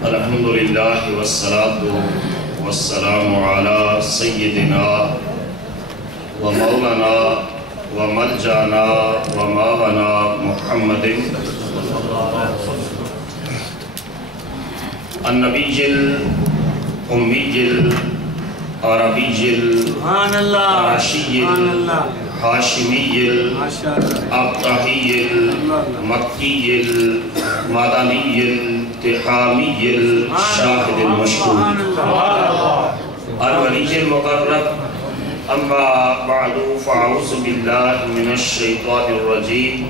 الحمدللہ والصلاة والسلام علی سیدنا و مولانا و ملجانا و ماونا محمد النبی الامی العربی القرشی الحاشمی الابطحی المکی المدنی التحامی الشاہد المشہور الولی المقرب اما بعد فاعوذ باللہ من الشیطان الرجیم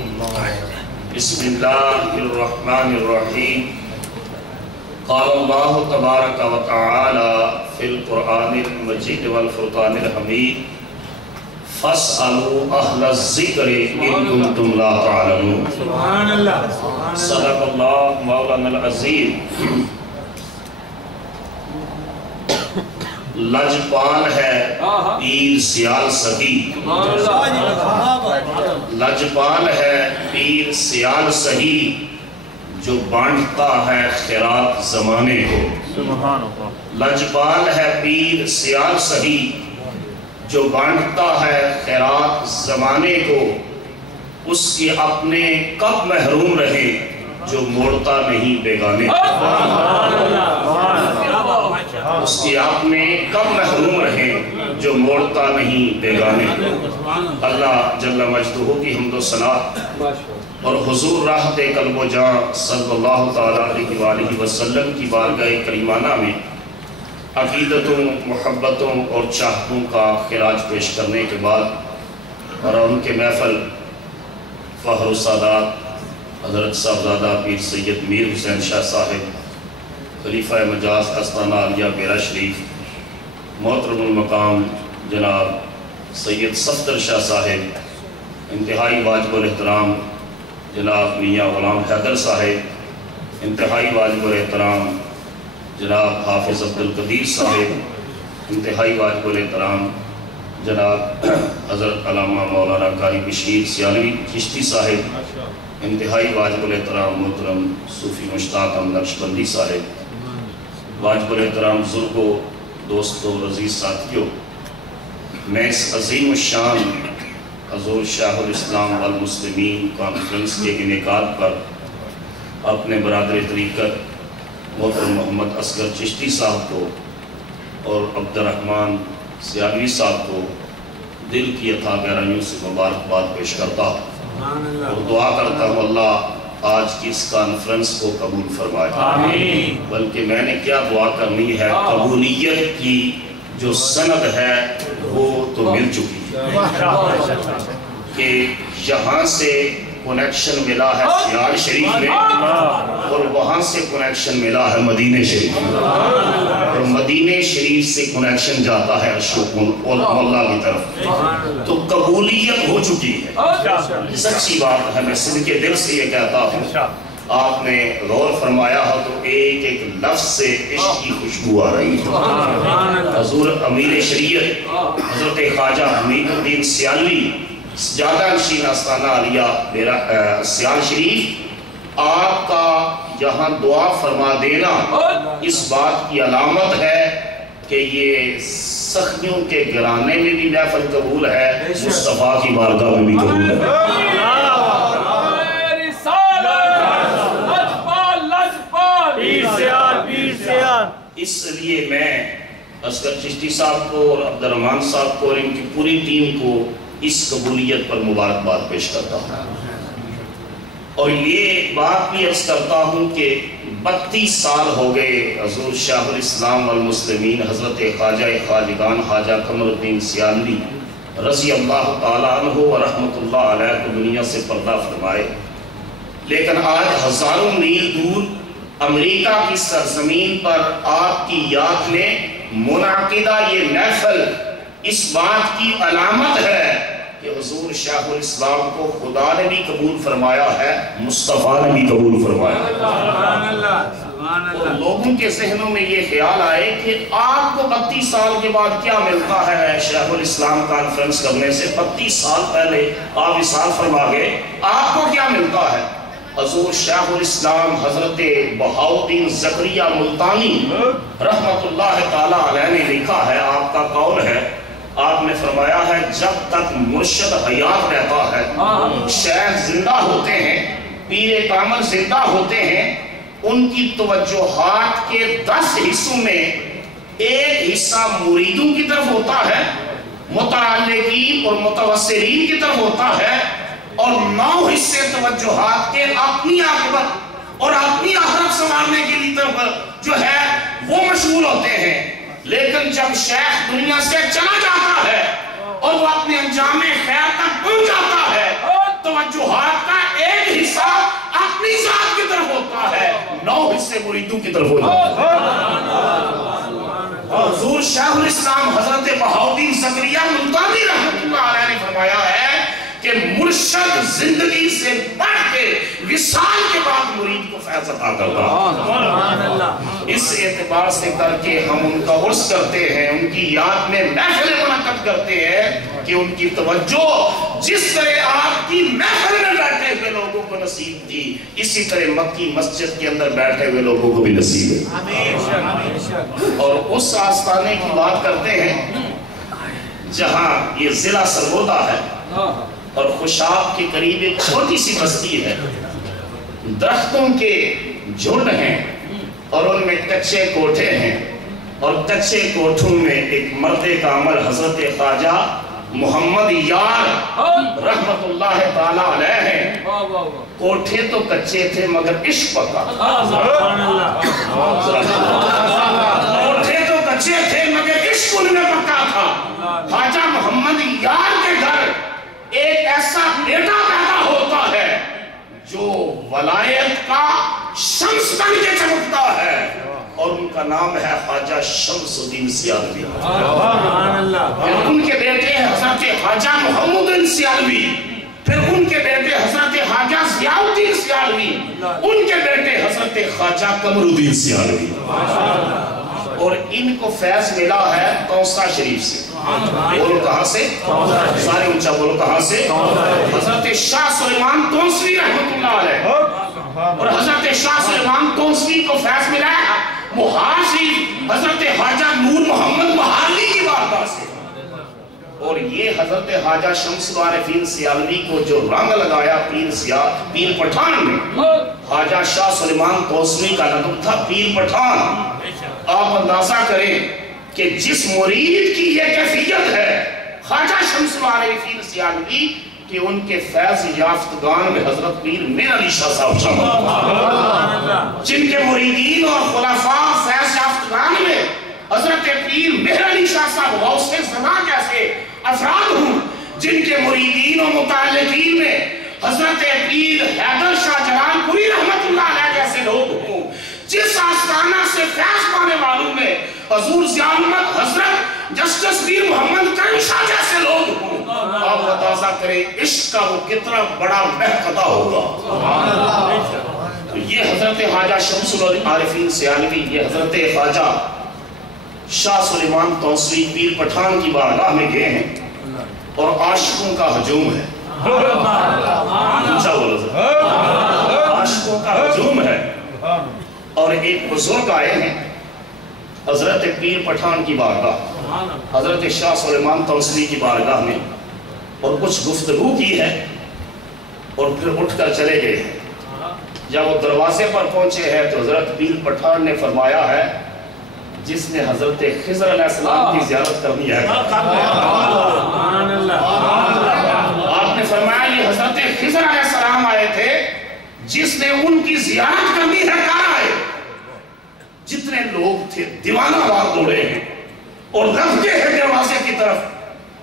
بسم اللہ الرحمن الرحیم قال اللہ تبارک و تعالی فی القرآن المجید والفرقان الحمید فاسألوا اہل الذکر ان کنتم لا تعلمون سبحان اللہ صدق اللہ مولانا العظیم لجپال ہے پیر سیال سہی لجپال ہے پیر سیال سہی جو بانٹتا ہے خیرات زمانے کو لجپال ہے پیر سیال سہی جو بانٹتا ہے خیرات زمانے کو اس کے اپنے کب محروم رہے جو موڑتا نہیں بیگانے اس کے اپنے کب محروم رہے جو موڑتا نہیں بیگانے اللہ جل مجدہ کی حمد و ثنا اور حضور راحت قلب و جاں صلی اللہ تعالیٰ علیہ وآلہ وسلم کی بارگاہ کریمانہ میں عقیدتوں محبتوں اور چاہتوں کا خراج پیش کرنے کے بعد اور ان کے محفل فخر السادات حضرت صاحبزادہ پیر سید میر حسین شاہ صاحب خلیفہ مجاز استانہ عالیہ بیرہ شریف محترم المقام جناب سید صفدر شاہ صاحب انتہائی واجب الاحترام جناب میاں غلام حیدر صاحب انتہائی واجب الاحترام جناب حافظ عبدالقدیر صاحب انتہائی واجب الاحترام جناب حضرت علامہ مولانا قاری بشیر سیالوی چشتی صاحب انتہائی واجب الاحترام محترم صوفی مشتاق احمد نقشبندی صاحب واجب الاحترام بزرگوں دوستوں عزیز ساتھیوں میں اس عظیم الشان حضور شاہ الاسلام والمسلمین کانفرنس کے انعقاد پر اپنے برادر طریقت محترم محمد اصغر چشتی صاحب کو اور عبد الرحمن سیالوی صاحب کو دل کی عطا گہرائیوں سے مبارکباد پیش کرتا ہوں اور دعا کرتا ہوں اللہ آج کی اس کانفرنس کو قبول فرمائے بلکہ میں نے کیا دعا کرنی ہے قبولیت کی جو سند ہے وہ تو مل چکی ہے کہ یہاں سے کنیکشن ملا ہے سیال شریف میں اور وہاں سے کنیکشن ملا ہے مدینہ شریف میں اور مدینہ شریف سے کنیکشن جاتا ہے اشوق مولا کی طرف تو قبولیت ہو چکی ہے سچی بات ہے میں صدقے دل سے یہ کہتا ہوں آپ نے غور فرمایا ہو تو ایک ایک لفظ سے عشق کی خوشبو آ رہی ہے حضور امیر شریعت حضرت خواجہ حمید الدین سیالوی سجادہ نشین آستانہ عالیہ سیال شریف آپ کا یہاں دعا فرما دینا اس بات کی علامت ہے کہ یہ سخیوں کے گرانے میں بھی محفل قبول ہے مصطفیٰ کی بارگاہ میں بھی قبول ہے اس لیے میں اصغر چشتی صاحب کو اور عبد الرحمن صاحب کو اور ان کی پوری ٹیم کو اس قبولیت پر مبارکباد پیش کرتا ہوں اور یہ بات بھی عرض کرتا ہوں کہ 32 سال ہو گئے حضور شاہ الاسلام والمسلمین حضرت خواجہ خواجگان خواجہ قمر الدین سیالوی رضی اللہ تعالیٰ عنہ و رحمت اللہ علیہ کو دنیا سے پردہ فرمائے لیکن آج ہزاروں میل دور امریکہ کی سرزمین پر آپ کی یاد میں منعقدہ یہ محفل اس بات کی علامت ہے کہ حضور شاہ الاسلام کو خدا نے بھی قبول فرمایا ہے مصطفیٰ نے بھی قبول فرمایا اور لوگوں کے ذہنوں میں یہ خیال آئے کہ آپ کو 32 سال کے بعد کیا ملتا ہے شیخ الاسلام کانفرنس کرنے سے 32 سال پہلے آپ وصال فرما گئے آپ کو کیا ملتا ہے حضور شیخ الاسلام حضرت بہاؤالدین زکریا ملتانی رحمت اللہ تعالی علیہ نے لکھا ہے، آپ کا قول ہے، آپ نے فرمایا ہے جب تک مرشد حیات رہتا ہے، شیخ زندہ ہوتے ہیں، پیر کامل زندہ ہوتے ہیں، ان کی توجہات کے 10 حصوں میں ایک حصہ مریدوں کی طرف ہوتا ہے، متعلقین اور متوسلین کی طرف ہوتا ہے، اور 9 حصے توجہات کے اپنی عاقبت اور اپنی آخرت سنوارنے کے لیے طرف جو ہے وہ مشغول ہوتے ہیں۔ لیکن جب شیخ دنیا سے چلا جاتا ہے اور وہ اپنے انجام خیر تک پہنچ جاتا ہے، توجہات کا ایک حصہ اپنی ذات کی طرف ہوتا ہے، 9 حصے مریدوں کی طرف ہوتا ہے۔ حضور شیخ الاسلام حضرت بہاؤالدین زکریا ملتانی رحمت اللہ علیہ نے فرمایا ہے کہ مرشد زندگی سے بڑھ کے وصال کے بعد مرید کو فیض عطا کرتا۔ اس اعتبار سے کر کے ہم ان کا عرس کرتے ہیں، ان کی یاد میں محفل منعقد کرتے ہیں کہ ان کی توجہ جس طرح آپ کی محفل میں بیٹھے ہوئے لوگوں کو نصیب تھی، اسی طرح مکی مسجد کے اندر بیٹھے ہوئے لوگوں کو بھی نصیب ہے۔ اور اس آستانے کی بات کرتے ہیں جہاں یہ ضلع سرگودا ہے اور خوشاب کے قریب ایک چھوٹی سی بستی ہے، درختوں کے جھنڈ ہیں اور ان میں کچے کوٹھے ہیں، اور کچے کوٹھوں میں ایک مرد کامل حضرت خواجہ محمد یار رحمت اللہ تعالی علیہ ہے۔ کوٹھے تو کچے تھے مگر عشق پکا، کوٹھے تو کچے تھے مگر عشق ان میں پکا تھا۔ خواجہ محمد یار کے گھر ایک ایسا بیٹا پیدا ہوتا ہے جو ولایت کا شمس بن کے چمکتا ہے، اور ان کا نام ہے خواجہ شمس الدین سیالوی۔ پھر ان کے بیٹے حضرت خواجہ محمد سیالوی، پھر ان کے بیٹے حضرت خواجہ ضیاء الدین سیالوی، ان کے بیٹے حضرت خواجہ قمر الدین سیالوی، اور ان کو فیض ملا ہے توسا شریف سے۔ بولو کہاں سے؟ سارے اونچا بولو کہاں سے؟ حضرت شاہ سلیمان تونسوی رحمت اللہ علیہ، اور حضرت شاہ سلیمان تونسوی کو فیض ملا ہے محاصر حضرت خواجہ نور محمد محالی کی بارگاہ سے، اور یہ حضرت خواجہ شمس العارفین سیالوی کو جو رنگ لگایا پیر پٹھان میں، خواجہ شاہ سلیمان تونسوی کا لقب تھا پیر پٹھان۔ آپ اندازہ کریں کہ جس مرید کی یہ کیفیت ہے خواجہ شمس العارفین سیالوی کہ ان کے فیض یافتگان میں حضرت پیر میر علی شاہ صاحب شامل، جن کے مریدین اور خلفاء فیض یافتگان میں حضرت پیر میر علی شاہ صاحب غوث زمان جیسے افراد ہوں، جن کے مریدین اور متعلقین میں حضرت پیر حیدر شاہ جلال پوری رحمت اللہ علیہ جیسے لوگ ہوں، جس آستانہ سے فیض پانے والوں میں حضور ضیاء احمد حضرت جسٹس پیر محمد کریم شاہ جیسے لوگ ہوں۔ آپ اندازہ کریں عشق کا وہ کتنا بڑا محکدہ ہوگا۔ تو یہ حضرت خواجہ شمس العارفین سیالوی، یہ حضرت خواجہ شاہ سلیمان تونسوی پیر پٹھان کی بارگاہ میں گئے ہیں، اور عاشقوں کا ہجوم ہے۔ عاشقوں کا ہجوم ہے، اور ایک بزرگ آئے ہیں حضرت پیر پٹھان کی بارگاہ، حضرت شاہ سلیمان تونسوی کی بارگاہ میں، اور کچھ گفتگو کی ہے اور پھر اٹھ کر چلے گئے ہیں۔ جب وہ دروازے پر پہنچے ہیں تو حضرت پیر پٹھان نے فرمایا ہے جس نے حضرت خضر علیہ السلام کی زیارت کرنی ہے، آپ نے فرمایا یہ حضرت خضر علیہ السلام آئے تھے جس نے ان کی زیارت کرنی ہے، کہاں آئے؟ جتنے لوگ تھے دیوانہ وار دوڑے ہیں اور رفتے ہیں دروازے کی طرف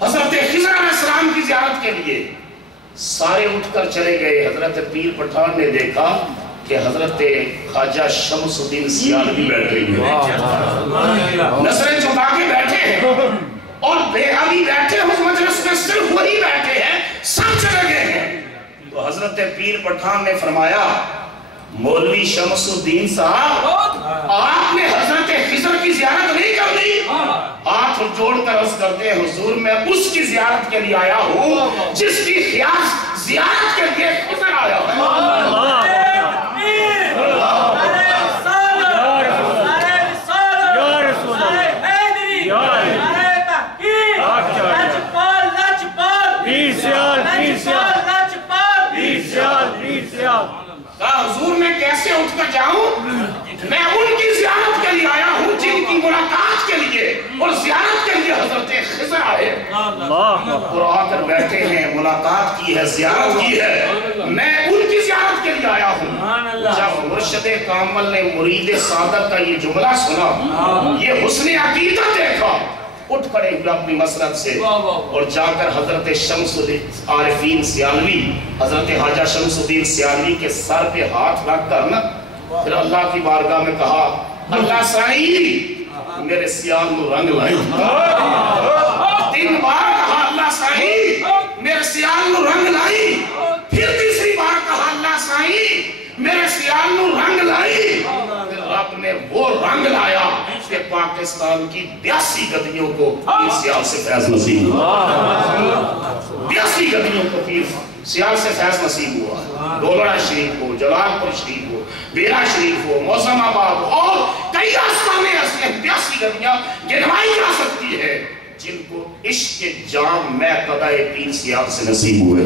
حضرت خضر علیہ السلام کی زیارت کے لیے، سارے اٹھ کر چلے گئے۔ حضرت پیر پٹھان نے دیکھا کہ حضرت خواجہ شمس الدین سیالوی بیٹھ رہی ہے، نظریں جھکا کے بیٹھے ہیں، اور بے ابھی بیٹھے اس مجلس میں صرف وہی بیٹھے ہیں، سب چلے گئے ہیں۔ تو حضرت پیر پٹھان نے فرمایا مولوی شمس الدین صاحب آپ نے حضرت خضر کی زیارت نہیں کرنی؟ ہاتھ جوڑ کر عرض کرتے ہیں حضور میں اس کی زیارت کے لیے آیا ہوں جس کی خیال زیارت کے لیے خضر آیا ہے۔ حضور میں کیسے اٹھ کر جاؤں؟ میں ان کی زیارت کے لیے آیا ہوں جن کی ملاقات کے لیے اور زیارت کے لیے حضرت خضر آئے اور آ کر بیٹھے ہیں، ملاقات کی ہے، زیارت کی ہے، میں ان کی زیارت کے لیے آیا ہوں۔ جب مرشد کامل نے مرید صادق کا یہ جملہ سنا، یہ حسن عقیدت دیکھا، اٹھ کھڑے ہوئے اپنی مسرت سے اور جا کر حضرت شمس الدین عارفین سیالوی، حضرت خواجہ شمس الدین سیالوی کے سر پہ ہاتھ رکھ کر نا پھر اللہ کی بارگاہ میں کہا، اللہ سائی میرے سیال نو رنگ لائی۔ 3 بار کہا اللہ سائی میرے سیال نو رنگ لائی، پھر تیسری بار کہا اللہ سائی میرے سیال نو رنگ لائی۔ پھر رب نے وہ رنگ لایا کہ پاکستان کی 82 گدیوں کو پیر سیال سے فیض نصیب ہوا۔ 82 گدیوں کو پیر سیال سے فیض نصیب ہوا۔ ڈولڑا شریف ہو، جلال پور شریف ہو، بیرا شریف ہو، موسم آباد ہو اور کئی آستانے ایسے 82 گدیاں گنوائی جا سکتی ہے جن کو عشق جام میں قدائے پیر سیال سے نصیب ہوئے۔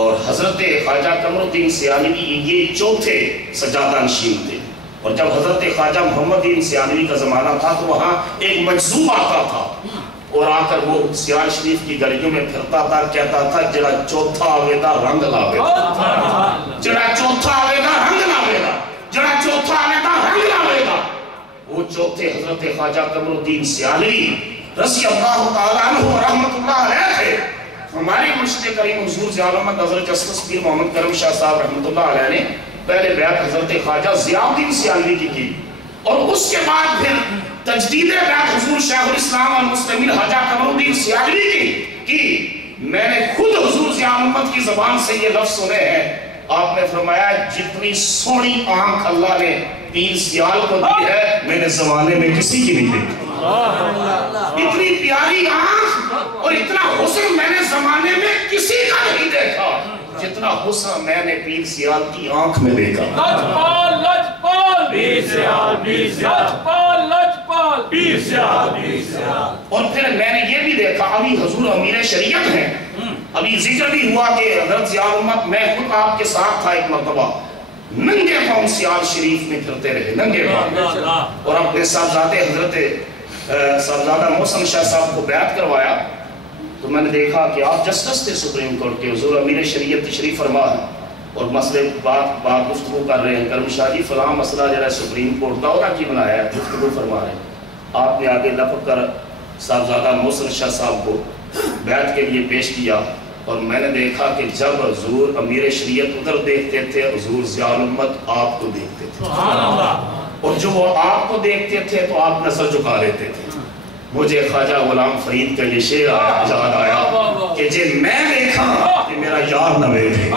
اور حضرت خواجہ قمر الدین سیالوی یہ چوتھے سجادہ نشین تھے۔ اور جب حضرت خواجہ محمد الدین سیالوی کا زمانہ تھا تو وہاں ایک مجذوب آتا تھا اور آ کر وہ سیال شریف کی گلیوں میں پھرتا تھا، کہتا تھا جڑا چوتھا آوے دا رنگ لاوے دا، جڑا چوتھا آوے دا رنگ لاوے دا، جڑا چوتھا آوے دا رنگ لاوے دا۔ وہ چوتھے حضرت خواجہ قمر الدین سیالوی رضی اللہ تعالیٰ عنہ و رحمت اللہ علیہ تھے۔ ہمارے مرشد کریم حضور ضیاء الحمد حضرت جسٹس پیر محمد کرم شاہ صاحب رحمت اللہ علیہ نے پہلے بیعت حضرت خواجہ ضیاء الدین سیالوی کی اور اس کے بعد پھر تجدید بیعت حضور شیخ الاسلام والمسلمین خواجہ قمر الدین سیالوی کی میں نے خود حضور ضیاء الحمد کی زبان سے یہ لفظ سنے ہیں۔ آپ نے فرمایا جتنی سونی آنکھ اللہ نے پیر سیال کو دی ہے میں نے زمانے میں کسی کی نہیں دیکھی۔ اتنی پیاری آنکھ اور اتنا حسن میں نے زمانے میں کسی کا نہیں دیکھا جتنا حسن میں نے پیر سیال کی آنکھ میں دیکھا۔ لجپال لجپال پیر سیال پیر سیال لجپال لجپال پیر سیال پیر سیال۔ اور پھر میں نے یہ بھی دیکھا، ابھی حضور امیر شریعت ہیں، ابھی ذکر بھی ہوا کہ حضرت ضیاء الحمد میں خود آپ کے ساتھ تھا ایک مرتبہ، ننگے پاؤں سیال شریف میں پھرتے رہے، ننگے پاؤں، اور اپنے صاحبزادے حضرت صاحبزادہ محسن شاہ صاحب کو بیعت کروایا تو میں نے دیکھا کہ آپ جسٹس تھے سپریم کورٹ کے، حضور امیر شریعت تشریف فرما ہے اور مسئلے بات گفتگو کر رہے ہیں، کرم شاہ جی فلاں مسئلہ جو ہے سپریم کورٹ کا اور کی بنایا ہے، گفتگو فرما رہے ہیں۔ آپ نے آگے لپک کر صاحبزادہ محسن شاہ صاحب کو بیعت کے لیے پیش کیا اور میں نے دیکھا کہ جب حضور امیر شریعت ادھر دیکھتے تھے حضور ضیاء الحمد آپ کو دیکھتے تھے، اور جو وہ آپ کو دیکھتے تھے تو آپ نظر جھکا لیتے تھے۔ مجھے خواجہ غلام فرید کا یہ شعر یاد آیا کہ جے میں دیکھا کہ میرا یار نہ دیکھے،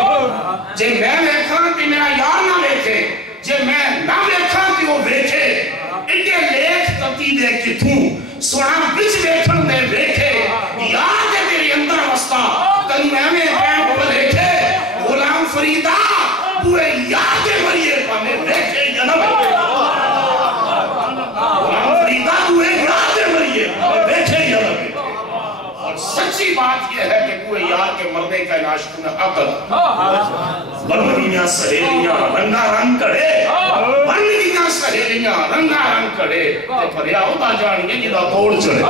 جے میں دیکھا کہ میرا یار نہ دیکھے، جے میں نہ دیکھا کہ وہ دیکھے، اٹھے لیکھ تتی دے کتوں سونا بچ دیکھن دے دیکھے، یار دے تیرے اندر وستا کل میں بین کو دیکھے، غلام فریدہ بوئے یار دے مریے پانے دیکھے یا نہ دیکھے، غلام فریدہ بوئے یار دے مریے پانے دیکھے یا نہ دیکھے۔ اور سچی بات یہ ہے کہ بوئے یار کے مرنے کا علاج میں عقل بندیاں سہیلیاں رنگا رنگ کڑے، بندیاں سہیلیاں رنگا رنگ کڑے تے پھریا ہوتا جانگے جدا توڑ چڑے۔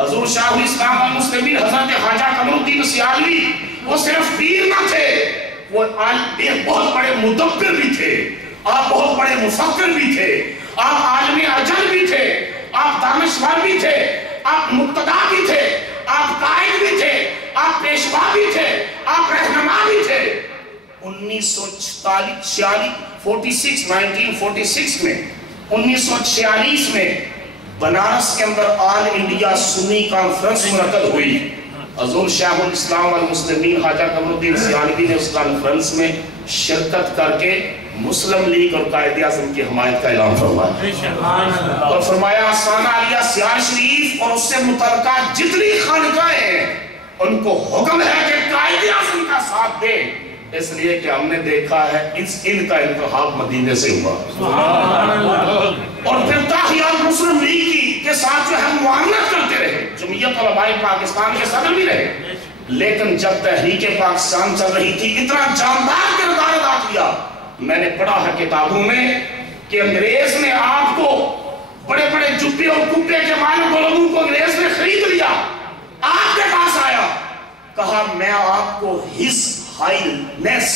حضور شاہ الاسلام والمسلمین حضرت خواجہ قمر الدین سیالوی وہ صرف پیر نہ تھے، وہ ایک بہت بڑے مدبر بھی تھے، آپ بہت بڑے مفکر بھی تھے، آپ عالم اجل بھی تھے، آپ دانشور بھی تھے، آپ مقتدا بھی تھے، آپ قائد بھی تھے، آپ پیشوا بھی تھے، آپ رہنما بھی تھے۔ 1946 میں 1946 میں بنارس کے اندر آل انڈیا سنی کانفرنس منعقد ہوئی۔ حضور شیخ الاسلام والمسلمین خواجہ قمر الدین سیالوی نے اس کانفرنس میں شرکت کر کے مسلم لیگ اور قائد اعظم کی حمایت کا اعلان فرمایا اور فرمایا آستانہ عالیہ سیال شریف اور اس سے متعلقہ جتنی خانقاہیں ہیں ان کو حکم ہے کہ قائد اعظم کا ساتھ دیں، اس لیے کہ ہم نے دیکھا ہے ان کا انتخاب مدینے سے ہوا۔ اور پھر تاحیات مسلم لیگ کے ساتھ جو ہم معاملت کرتے رہے، جمعیت علماء پاکستان کے صدر بھی رہے، لیکن جب تحریک پاکستان چل رہی تھی اتنا جاندار کردار میں نے پڑھا ہے کتابوں میں کہ انگریز نے آپ کو بڑے بڑے جبے اور کپے کے مالک لوگوں کو انگریز نے خرید لیا، آپ کے پاس آیا، کہا میں آپ کو ہز ہائینس،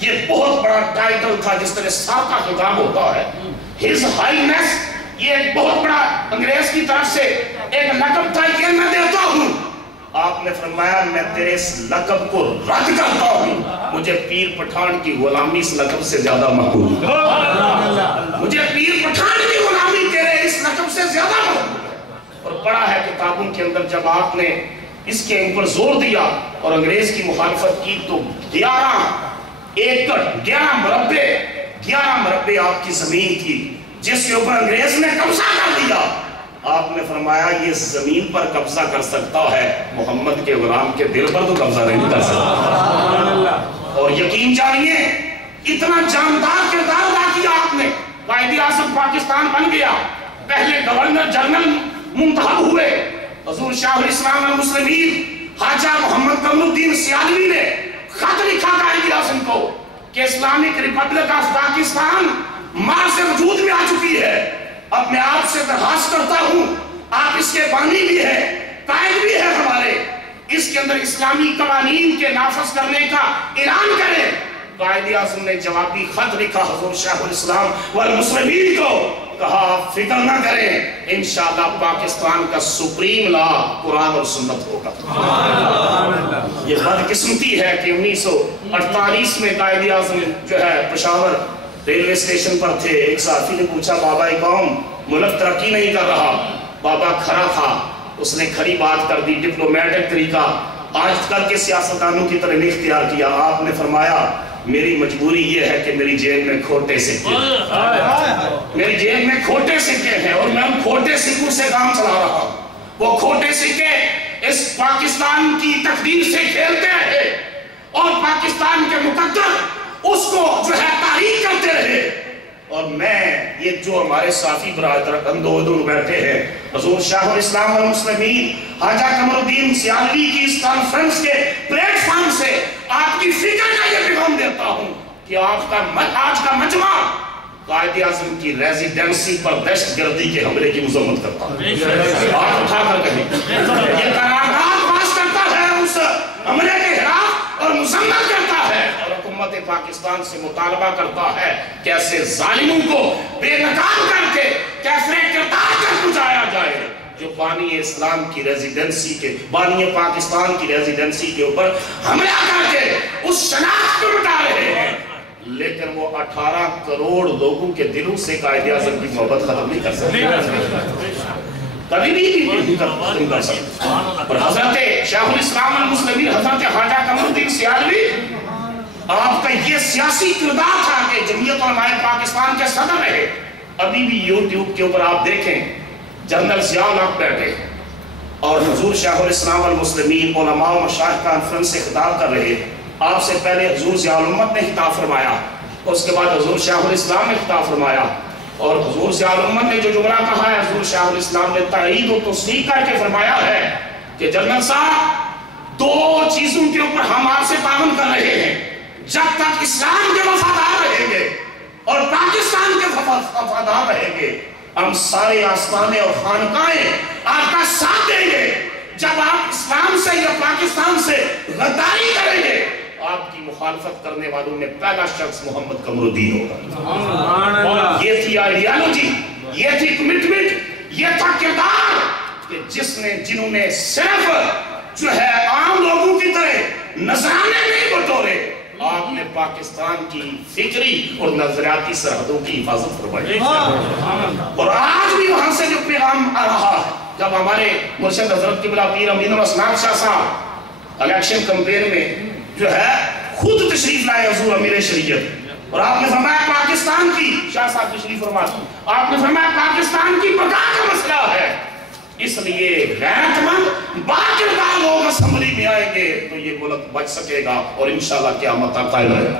یہ بہت بڑا ٹائٹل تھا، جس طرح ساقہ خطاب ہوتا ہے، ہز ہائینس، یہ ایک بہت بڑا انگریز کی طرف سے ایک لقب تھا، یہ میں دیتا ہوں۔ آپ نے فرمایا میں تیرے اس لقب کو رد کرتا ہوں، مجھے پیر پٹھان کی غلامی اس لقب سے زیادہ محبوب ہے، مجھے پیر پٹھان کی غلامی تیرے اس لقب سے زیادہ محبوب ہے۔ اور پڑھا ہے کتابوں کے اندر جب آپ نے اس کے اوپر زور دیا اور انگریز کی مخالفت کی تو 11 ایکڑ 11 مربع آپ کی زمین تھی جس کے اوپر انگریز نے قبضہ کر دیا۔ آپ نے فرمایا یہ زمین پر قبضہ کر سکتا ہے، محمد کے غلام کے دل پر تو قبضہ نہیں کر سکتا۔ اور یقین جانیے اتنا جاندار کردار ادا کیا آپ نے، قائد اعظم پاکستان بن گیا، پہلے گورنر جنرل منتخب ہوئے، حضور شاہ الاسلام المسلمین خواجہ محمد قمر الدین سیالوی نے خط لکھا قائد اعظم کو کہ اسلامک ریپبلک آف پاکستان ماں سے وجود میں آ چکی ہے، اب میں آپ سے درخواست کرتا ہوں، آپ اس کے بانی بھی ہیں، قائد بھی ہیں ہمارے، اس کے اندر اسلامی قوانین کے نافذ کرنے کا اعلان کریں۔ قائد اعظم نے جوابی خط لکھا حضور شاہ الاسلام والمسلمین کو، کہا آپ فکر نہ کریں، انشاءاللہ پاکستان کا سپریم لا قرآن اور سنت ہوگا۔ یہ بدقسمتی ہے کہ 1948 میں قائد اعظم جو ہے پشاور ریلوے اسٹیشن پر تھے، ایک صحافی نے پوچھا بابا قوم ملک ترقی نہیں کر رہا، بابا کھڑا تھا، اس نے کھڑی بات کر دی، ڈپلومیٹک طریقہ آج کل کے سیاستدانوں کی طرح نہیں اختیار کیا۔ آپ نے فرمایا میری مجبوری یہ ہے کہ میری جیب میں کھوٹے سکے، میری جیب میں کھوٹے سکے ہیں اور میں ان کھوٹے سکوں سے کام چلا رہا ہوں۔ وہ کھوٹے سکے اس پاکستان کی تقدیر سے کھیلتے رہے اور پاکستان کے مقدر اس کو جو ہے تحریک کرتے رہے، اور میں یہ جو ہمارے صحافی برادر اندو بیٹھے ہیں، حضور شاہ الاسلام والمسلمین خواجہ قمر الدین سیالوی کی اس کانفرنس کے پلیٹ فارم سے آپ کی فکر کا یہ پیغام دیتا ہوں کہ آج کا مجمع قائد اعظم کی ریزیڈنسی پر دہشت گردی کے حملے کی مذمت کرتا ہے، آپ اٹھا کر کہیں یہ قرارداد پاس کرتا ہے، اس حملے کے خلاف اور مذمت کرتا ہے، اور حکومت پاکستان سے مطالبہ کرتا ہے کہ ایسے ظالموں کو بے نقاب کر کے کیسے کردار تک پہنچایا جائے جو بانی اسلام کی ریزیڈنسی کے، بانی پاکستان کی ریزیڈنسی کے اوپر حملہ کر کے اس شناخت کو مٹا رہے ہیں، لیکن وہ 18 کروڑ لوگوں کے دلوں سے قائد اعظم کی محبت ختم نہیں کر سکتے، کبھی بھی نہیں کر سکتے۔ اور حضرت شاہ الاسلام المسلمین حضرت خواجہ قمر الدین سیالوی، آپ کا یہ سیاسی کردار تھا کہ جمعیت علماء پاکستان کے صدر رہے۔ ابھی بھی یوٹیوب کے اوپر آپ دیکھیں جنرل ضیاء الحق بیٹھے اور حضور شاہ الاسلام والمسلمین علماء و مشائخ کانفرنس سے خطاب کر رہے، آپ سے پہلے حضور ضیاء الامت نے خطاب فرمایا، اس کے بعد حضور شاہ الاسلام نے خطاب فرمایا، اور حضور ضیاء الامت نے جو جملہ کہا ہے حضور شاہ الاسلام نے تائید و تصدیق کر کے فرمایا ہے کہ جنرل صاحب 2 چیزوں کے اوپر ہم آپ سے تعاون کر رہے ہیں، جب تک اسلام کے وفادار رہیں گے اور پاکستان کے وفادار رہیں گے، ہم سارے آستانے اور خانقاہیں آپ کا ساتھ دیں گے، جب آپ اسلام سے یا پاکستان سے غداری کریں گے، آپ کی مخالفت کرنے والوں میں پہلا شخص محمد قمر الدین ہوگا۔ یہ تھی آئیڈیالوجی، یہ تھی کمٹمنٹ، یہ تھا کردار کہ جنہوں نے صرف جو ہے عام لوگوں کی طرح نذرانے نہیں بٹورے، آپ نے پاکستان کی فکری اور نظریاتی سرحدوں کی حفاظت فرمائی، اور آج بھی وہاں سے جو پیغام آ رہا ہے، جب ہمارے مرشد حضرت قبلہ پیر امین الاسناد شاہ صاحب الیکشن کمپین میں جو ہے خود تشریف لائے حضور امیر شریعت، اور آپ نے فرمایا پاکستان کی، شاہ صاحب تشریف فرماتے، آپ نے فرمایا پاکستان کی بقا کا مسئلہ ہے، اس لیے غیرت مند باکردار لوگ اسمبلی میں آئیں گے تو یہ ملک بچ سکے گا اور انشاءاللہ قیامت تک قائم رہے گا۔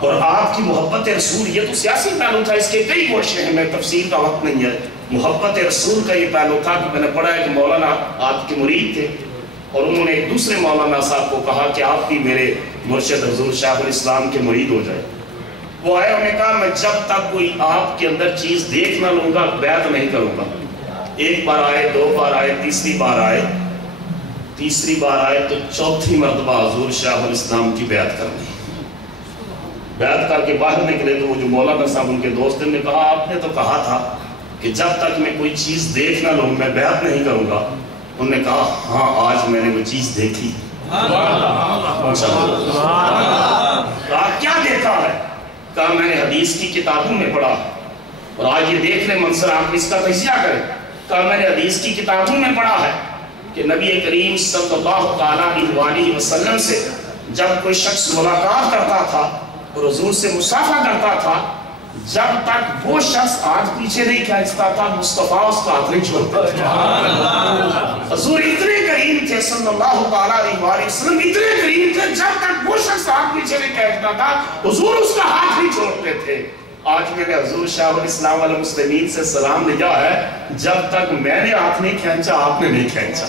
اور آپ کی محبت رسول، یہ تو سیاسی پہلو تھا، اس کے کئی ورشے ہیں، میں تفسیر کا وقت نہیں ہے، محبت رسول کا یہ پہلو تھا کہ میں نے پڑھا ہے کہ مولانا آپ کے مرید تھے اور انہوں نے ایک دوسرے مولانا صاحب کو کہا کہ آپ بھی میرے مرشد حضور شیخ الاسلام کے مرید ہو جائے. وہ آئے, انہوں نے کہا میں جب تک کوئی آپ کے اندر چیز دیکھ نہ لوں گا بیعت نہیں کروں گا. ایک بار آئے, 2 بار آئے, تیسری بار آئے. تیسری بار آئے تو چوتھی مرتبہ حضور شیخ الاسلام کی بیعت کرنی. بیعت کر کے باہر نکلے تو وہ جو مولانا صاحب ان کے دوست نے کہا آپ نے تو کہا تھا کہ جب تک میں کوئی چیز دیکھ نہ لوں میں بیعت نہیں کروں گا. انہوں نے کہا ہاں آج میں نے وہ چیز دیکھی. کہا کیا دیکھا ہے؟ کہا میں نے حدیث کی کتابوں میں پڑھا اور آج یہ دیکھ لیں منظر آپ اس کا تجزیہ کریں. کہا میں نے حدیث کی کتابوں میں پڑھا ہے کہ نبی کریم صلی اللہ علیہ وسلم سے جب کوئی شخص ملاقات کرتا تھا اور حضور سے مصافحہ کرتا تھا, جب تک وہ شخص ہاتھ پیچھے نہیں کھینچتا تھا مصطفیٰ اس کا ہاتھ نہیں چھوڑتے تھے. حضور اتنے کریم تھے صلی اللہ علیہ وسلم, اتنے کریم تھے جب تک وہ شخص ہاتھ پیچھے نہیں کھینچتا تھا حضور اس کا ہاتھ نہیں چھوڑتے تھے. آج میں نے حضور شیخ الاسلام والمسلمین سے سلام لیا ہے, جب تک میں نے ہاتھ نہیں کھینچا آپ نے نہیں کھینچا.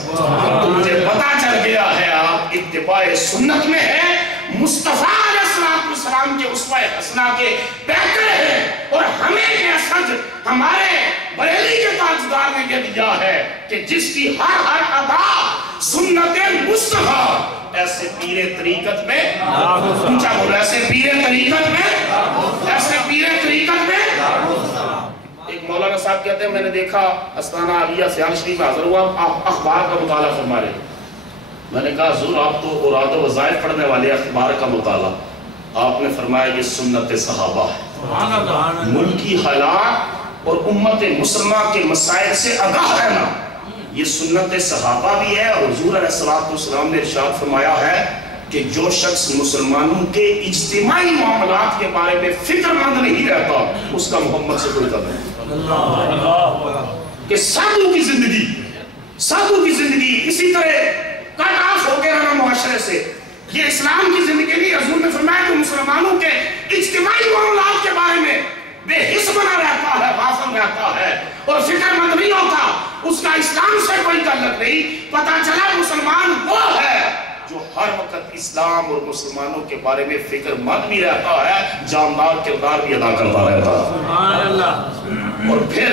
تو مجھے پتا چل گیا ہے آپ اتباع سنت میں ہیں, مصطفیٰ علیہ السلام کے اسوہ حسنہ کے پیکر ہیں. اور ہمیں یہ سج ہمارے بریلی کے تاجدار نے یہ دیا ہے کہ جس کی ہر ادا سنت مصطفیٰ, ایسے پیر طریقت میں اونچا بولو, ایسے پیر طریقت میں, ایسے پیر طریقت میں. ایک مولانا صاحب کہتے ہیں میں نے دیکھا استانہ عالیہ سیال شریف حاضر ہوا, آپ اخبار کا مطالعہ فرما رہے. میں نے کہا حضور آپ تو اوراد و وظائف پڑھنے والے, اخبار کا مطالعہ. آپ نے فرمایا یہ سنت صحابہ ہے. ملکی حالات اور امت مسلمہ کے مسائل سے آگاہ رہنا یہ سنت صحابہ بھی ہے. اور حضور علیہ السلام نے ارشاد فرمایا ہے کہ جو شخص مسلمانوں کے اجتماعی معاملات کے بارے میں فکر مند نہیں رہتا اس کا محمد سے کوئی قدر نہیں. کہ سادھو کی زندگی, سادھو کی زندگی اسی طرح کٹ آف ہو کے رہنا معاشرے سے, یہ اسلام کی زندگی نہیں. حضور نے فرمایا کہ مسلمانوں کے اجتماعی معاملات کے بارے میں بے حس بنا رہتا ہے, غافل رہتا ہے اور فکر مند نہیں ہوتا, اس کا اسلام سے کوئی تعلق نہیں. پتہ چلا مسلمان وہ ہے جو ہر وقت اسلام اور مسلمانوں کے بارے میں فکر مند بھی رہتا ہے, جاندار کردار بھی ادا کرتا رہتا ہے. اور پھر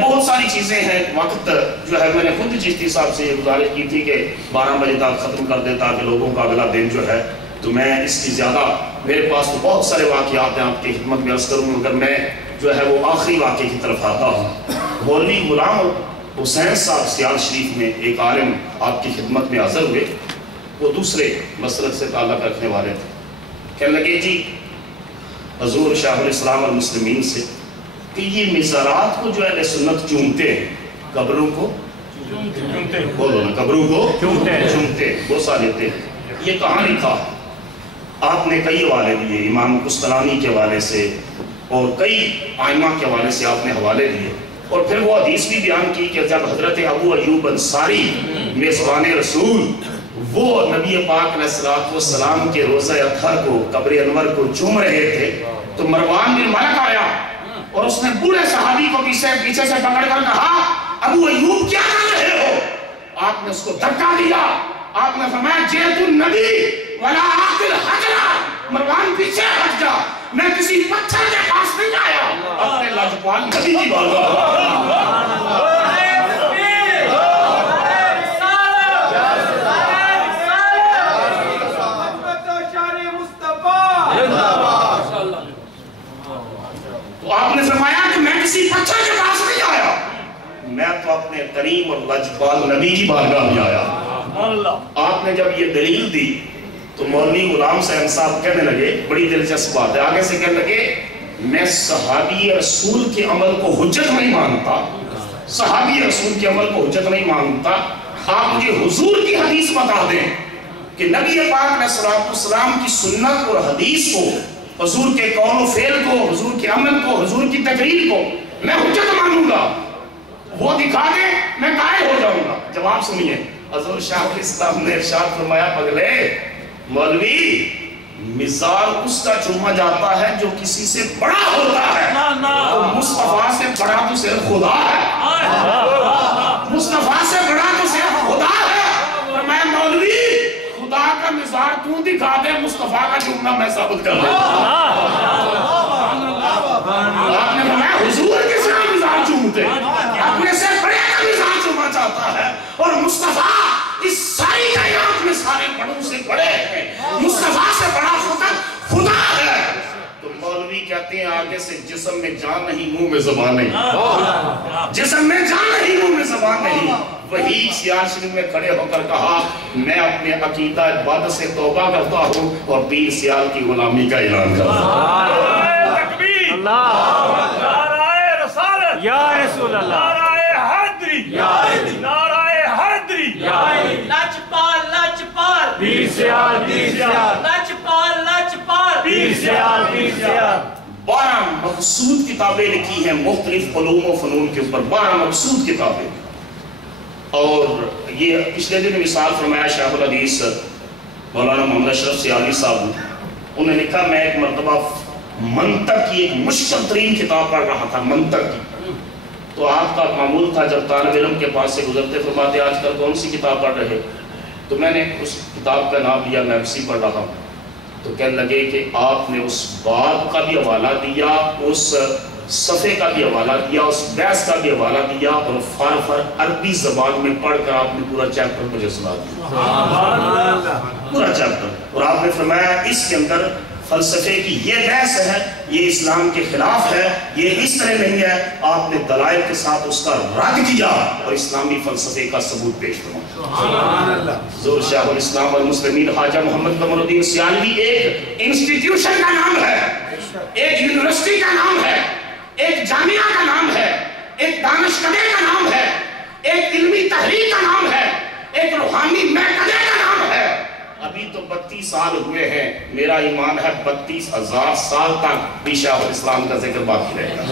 بہت ساری چیزیں ہیں, وقت جو ہے میں نے خود چشتی صاحب سے یہ گزارش کی تھی کہ 12 بجے تک ختم کر دیتا کہ لوگوں کا اگلا دن جو ہے, تو میں اس کی زیادہ, میرے پاس تو بہت سارے واقعات ہیں آپ کی خدمت میں عرض کروں, مگر میں جو ہے وہ آخری واقعے کی طرف آتا ہوں. مولوی غلام حسین صاحب سیال شریف میں ایک عالم آپ کی خدمت میں حاضر ہوئے, وہ دوسرے مسلک سے تعلق رکھنے والے تھے. کہنے لگے جی حضور شیخ الاسلام والمسلمین سے کہ یہ مزارات کو جو اہل سنت چومتے ہیں, قبروں کو بولو نا, قبروں کو چومتے, بوسہ لیتے ہیں, یہ کہاں لکھا؟ آپ نے کئی حوالے دیے, امام قسطلانی کے حوالے سے اور کئی ائمہ کے حوالے سے آپ نے حوالے دیے. اور پھر وہ حدیث بھی بیان کی کہ جب حضرت ابو ایوب انصاری میزبان رسول وہ نبی پاک علیہ السلام کے روزہ اطہر کو, قبر انور کو چوم رہے تھے, تو مروان بن ملک آیا اور اس نے بوڑھے صحابی کو پیچھے سے پکڑ کر کہا ابو ایوب کیا کر رہے ہو؟ آپ نے اس کو دھکا دیا. آپ نے فرمایا جیت النبی ولا عاقل حجرہ, مروان پیچھے ہٹ جا, میں کسی پتھر کے پاس نہیں آیا, اپنے لاجواب نبی کی بات. تو آپ نے فرمایا کہ میں کسی پتھر کے پاس نہیں آیا, میں تو اپنے کریم اور لجپال نبی کی بارگاہ میں آیا. آپ نے جب یہ دلیل دی تو مولوی غلام حسین صاحب کہنے لگے, بڑی دلچسپ بات ہے, آگے سے کہنے لگے میں صحابی رسول کے عمل کو حجت نہیں مانتا, صحابی رسول کے عمل کو حجت نہیں مانتا, آپ مجھے حضور کی حدیث بتا دیں کہ نبی پاک علیہ السلام کی سنت اور حدیث کو, حضور کے قول و فعل کو, حضور کے عمل کو, حضور کی تقریر کو میں حجت مانوں گا, وہ دکھا دے میں قائل ہو جاؤں گا. جواب سنیے, حضور شیخ الاسلام نے ارشاد فرمایا پگلے مولوی, مزار اس کا چوما جاتا ہے جو کسی سے بڑا ہوتا ہے, مصطفیٰ سے بڑا تو صرف خدا ہے, مصطفیٰ سے بڑا تو صرف خدا ہے. فرمایا مولوی خدا کا مزاج تو دکھا دے، مصطفیٰ کا جملہ میں ثابت کر دے۔ آپ نے فرمایا حضور کسی کا مزاج چومتے، اپنے سے بڑے کا مزاج چومنا چاہتا ہے، اور مصطفیٰ اس ساری کائنات میں سارے بڑوں سے بڑے ہیں، مصطفیٰ سے بڑا خدا ہے۔ تو مولوی کہتے ہیں آگے سے جسم میں جان نہیں منہ میں زبان نہیں، جسم میں جان نہیں منہ میں زبان نہیں۔ وہی سیال شریف میں کھڑے ہو کر کہا میں اپنے عقیدہ عبادت سے توبہ کرتا ہوں اور پیر سیال کی غلامی کا اعلان کرتا ہوں۔ نعرہ رسالت یا رسول اللہ، نعرہ حیدری یا حیدری، نعرہ حیدری یا حیدری، لجپال لجپال پیر سیال پیر سیال، لجپال لجپال پیر سیال پیر سیال۔ 12 مقصود کتابیں لکھی ہیں مختلف علوم و فنون کے اوپر، 12 مقصود کتابیں۔ اور یہ پچھلے دن مثال فرمایا شیخ الحدیث مولانا محمد اشرف سیالی صاحب، انہوں نے لکھا میں ایک مرتبہ منطق کی ایک مشکل ترین کتاب پڑھ رہا تھا، منطق کی۔ تو آپ کا معمول تھا جب طالب علم کے پاس سے گزرتے فرماتے آج کل کون سی کتاب پڑھ رہے؟ تو میں نے اس کتاب کا نام لیا، میں اسی پڑھ رہا ہوں۔ تو کہنے لگے کہ آپ نے اس باب کا بھی حوالہ دیا، اس صفحے کا بھی حوالہ دیا، اس بحث کا بھی حوالہ دیا، اور فار عربی زبان میں پڑھ کر آپ نے پورا چیپٹر مجھے سنا دیا، پورا چیپٹر۔ اور آپ نے فرمایا اس کے اندر فلسفے کی یہ بحث ہے، یہ اسلام کے خلاف ہے، یہ اس طرح نہیں ہے، آپ نے دلائل کے ساتھ اس کا رد کیا اور اسلامی فلسفے کا ثبوت پیش فرمایا۔ حضور شیخ الاسلام والمسلمین خواجہ محمد قمر الدین سیالوی ایک انسٹیٹیوشن کا نام ہے، ایک یونیورسٹی کا نام ہے، ایک جامعہ کا نام ہے، ایک دانشکدے کا نام ہے، ایک علمی تحریک کا نام ہے، ایک روحانی محکمے کا نام ہے۔ ابھی تو 32 سال ہوئے ہیں، میرا ایمان ہے 32,000 سال تک بھی شیخ الاسلام کا ذکر باقی رہے گا،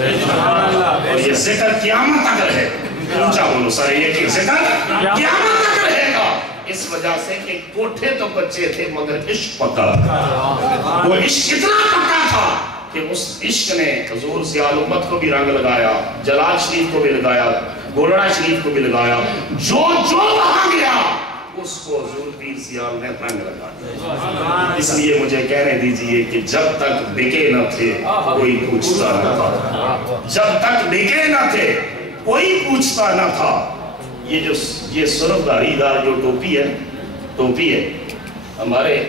اور یہ ذکر قیامت تک رہے گا۔ اونچا بولو سارے، یہ کہ ذکر قیامت تک رہے گا، اس وجہ سے کہ کوٹھے تو بچے تھے مگر عشق پکا تھا۔ وہ عشق اتنا پکا تھا کہ اس عشق نے حضور سیال امت کو بھی رنگ لگایا، جلال شریف کو بھی لگایا، گولڑا شریف کو بھی لگایا، جو وہاں گیا اس کو حضور پیر سیال نے رنگ لگا دیا۔ اس لیے مجھے کہنے دیجئے کہ جب تک بکے نہ تھے کوئی پوچھتا نہ تھا، جب تک بکے نہ تھے کوئی پوچھتا نہ تھا۔ یہ سرخ داڑھی دار جو ٹوپی ہے ہمارے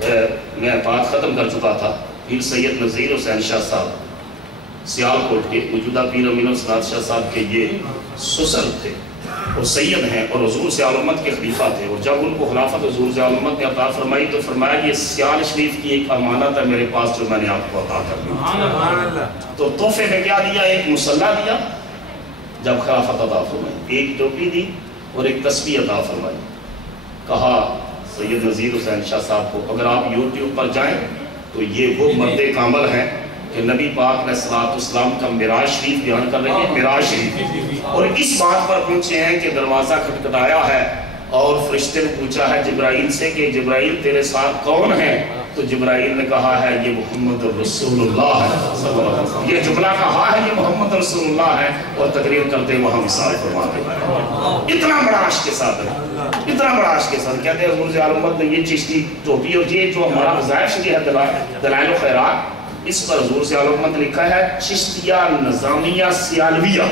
میں بات ختم کر چکا تھا، پیر سید نذیر حسین شاہ صاحب سیال کوٹ کے، موجودہ پیر امین الصلاۃ شاہ صاحب کے یہ سسر تھے اور سید ہیں، اور حضور سیال امت کے خلیفہ تھے۔ اور جب ان کو خلافت حضور سیال امت نے عطا فرمائی تو فرمایا یہ سیال شریف کی ایک امانت ہے میرے پاس جو میں نے آپ کو عطا کر دی۔ تو تحفے میں کیا دیا؟ ایک مصلی دیا جب خلافت عطا فرمائی، ایک ٹوپی دی اور ایک تسبیح عطا فرمائی۔ کہا سید نذیر حسین شاہ صاحب کو اگر آپ یوٹیوب پر جائیں تو یہ وہ مرد کامل ہیں کہ نبی پاک علیہ السلام کا معراج شریف بیان کر رہے ہیں، معراج شریف، اور اس بات پر پہنچے ہیں کہ دروازہ کھٹکھٹایا ہے اور فرشتے نے پوچھا ہے جبرائیل سے کہ جبرائیل تیرے ساتھ کون ہیں؟ تو جبرائیل نے کہا ہے یہ محمد رسول اللہ ہے، یہ جملہ کہا ہے یہ محمد رسول اللہ ہے، اور تقریر کرتے وہاں وصال فرماتے ہیں۔ اتنا بڑا عشق کے ساتھ ہے، اتنا بڑا عشق کے ساتھ کہتے ہیں حضور سیال امت نے یہ چشتی ٹوپی اور یہ جو ہمارا وظائف شریف ہے دلائل و خیرات، اس پر حضور سیال امت نے لکھا ہے چشتیہ نظامیہ سیالویہ۔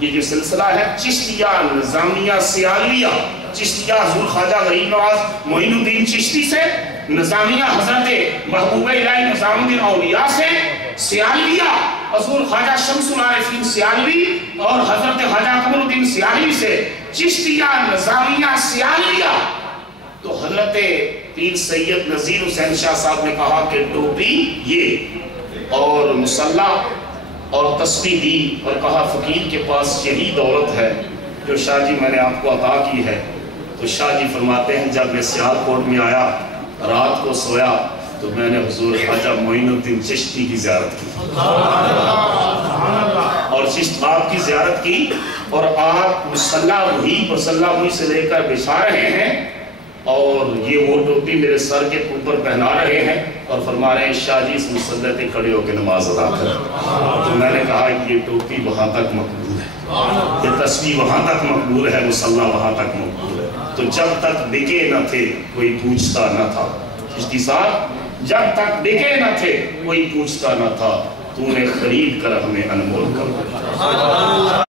یہ جو سلسلہ ہے چشتیہ نظامیہ سیالویہ، چشتیہ حضور خواجہ غریب نواز معین الدین چشتی سے، نظامیہ حضرت محبوب الہی نظام الدین اولیاء سے، سیالویہ حضور خواجہ شمس العارفین سیالوی اور حضرت خواجہ قمر الدین سیالوی سے، چشتیہ نظامیہ سیالویہ۔ تو حضرت پیر سید نذیر حسین شاہ صاحب نے کہا کہ ٹوپی یہ اور مصلی اور تسبیح دی، اور کہا فقیر کے پاس یہی دولت ہے جو شاہ جی میں نے آپ کو عطا کی ہے۔ تو شاہ جی فرماتے ہیں جب میں سیال کوٹ میں آیا رات کو سویا تو میں نے حضور خواجہ معین الدین چشتی کی زیارت کی، اور آپ کی زیارت کی، اور آپ مصلی وہی سے لے کر بچھا رہے ہیں، اور یہ وہ ٹوپی میرے سر کے اوپر پہنا رہے ہیں اور فرما رہے ہیں شاہ جی اس مصلی پہ کھڑے ہو کے نماز ادا کریں۔ تو میں نے کہا یہ ٹوپی وہاں تک مقبول ہے، کہ تسبیح وہاں تک مقبول ہے، مصلی وہاں تک مقبول ہے۔ تو جب تک بکے نہ تھے کوئی پوچھتا نہ تھا، چشتی صاحب جب تک بکے نہ تھے کوئی پوچھتا نہ تھا، تو نے خرید کر ہمیں انمول کر دیا۔